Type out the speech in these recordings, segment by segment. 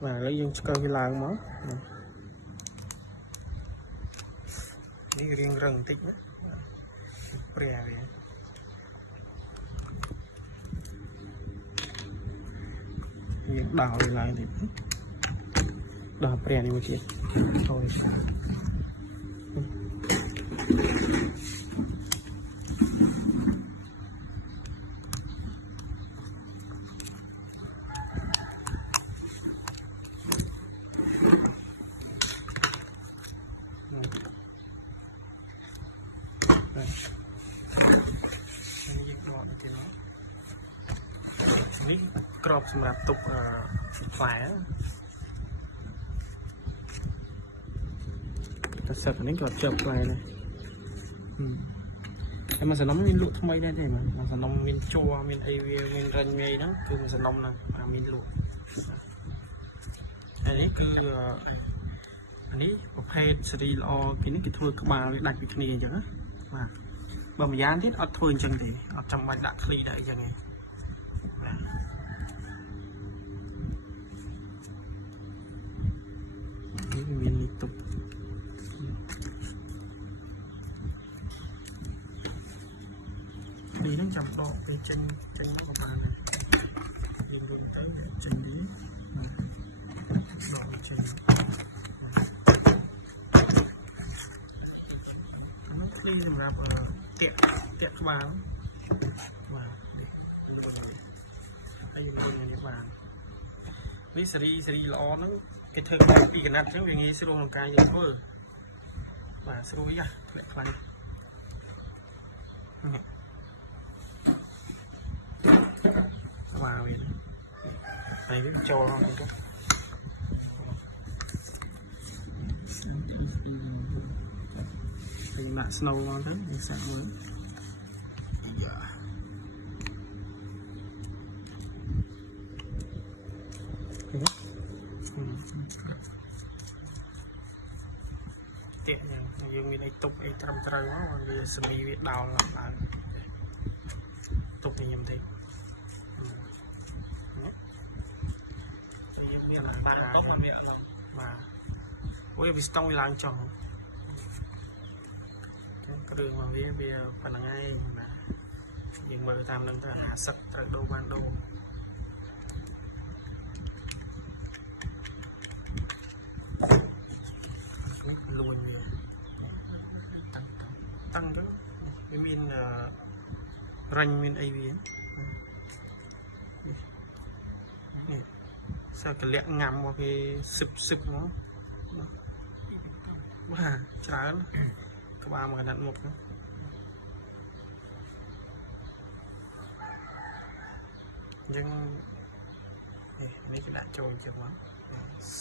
và lấy dùng cơ vi lang máu đi riêng rừng tích nữa bè về những đào lại thì đào bè này một chiếc thôiនេះក្របសម្រាប់ទុកផ្លែតែសឹកនេះក៏ជាប់ផ្លែដែរតែមួយសំណុំមានលក់ថ្មីដែរទេមួយសំណុំមានជ័រមានអីវាមានរិញមានអីហ្នឹងគឺមួយសំណុំហ្នឹងមានលក់ហើយនេះគឺអានេះប្រភេទសេរីល្អពីនេះគេធ្វើក្បាលវាដាច់ពីគ្នាអញ្ចឹងណាបាទបើម្យ៉ាងទៀតអត់ធ្វើអញ្ចឹងទេអត់ចាំបាច់ដាក់ឃ្លីដែរអញ្ចឹងទេមាននេះទុកនេះនឹងចាំដកពេលចេញក៏បានយើងវិញទៅចេញនេះដកចេញនោះឃ្លីសម្រាប់តាក់ក្បាលបាទហើយយើងនេះបាននេះសេរីល្អហ្នឹងគេធ្វើពីកណាត់អញ្ចឹងវាងាយស្រួលក្នុងការយកធ្វើបាទស្រួលយ៉ាធ្លាក់ខ្លាំងបាទវិញហើយវាចូលក្នុងនេះទៅដាក់ស្នូលមកទៅវាសាក់មើលយ៉ាទៀតយើងមានអីទុកអីត្រឹមត្រូវមកវាសមីវាដោលឡើងទុកឲ្យខ្ញុំតិចយើងមានបានទុកមកមានបាទអូយវាស្ទង់វាឡើងចុះគ្រឿងរបស់វាប៉ុណ្្នឹងឯងបាទយើងមើលតាមនឹងទៅ50ត្រូវដូរបានដូរលួញវាតាំងទៅវាមានរញមានអីវានេះសើកលាក់ងាំមកគេសឹបមកបាទច្រើនក្បាលមកកណាត់មុខយើងនេះគេដាក់ចូលចឹងមក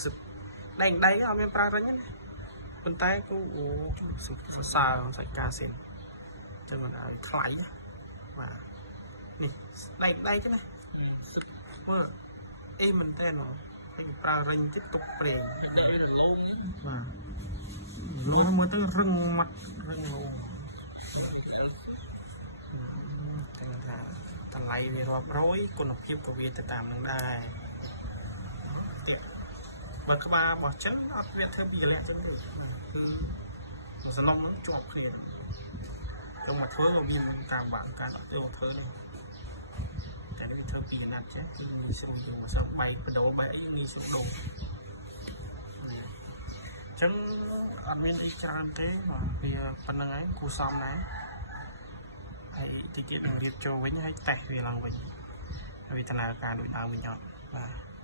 សឹបដៃអត់មានប្រើរញទេប៉ុន្តែគូសរសើរសាច់កាស៊ីនចឹងមិនឲ្យថ្លៃបាទនេះដៃទេណាមើលអីមែនតើគេប្រើរិញតិចទុកប្រេងបាទលោមើលទៅរឹងមាត់រឹងលោតែថាតម្លៃវារាប់រយគុណភាពក៏វាទៅតាមនឹងដែរបើក្បាលរបស់ចិនអត់វាធ្វើពីកលះចឹងគឺសន្លប់ហ្នឹងជាប់គ្នាចង់មកធ្វើក៏មានការបាក់ការយកមកធ្វើតែនេះធ្វើពីកណាត់ចេះគឺមានស្រួលយកមកស្រុកបៃបដូរបៃអីមានស្រួលដូរចឹងអត់មានអីច្រើនទេបាទវាប៉ុណ្្នឹងឯងគួរសមដែរហើយតិចទៀតនឹងរៀបចូលវិញហើយតេស្តវាឡើងវិញហើយវាដំណើរការដូចដើមវិញអត់បាទ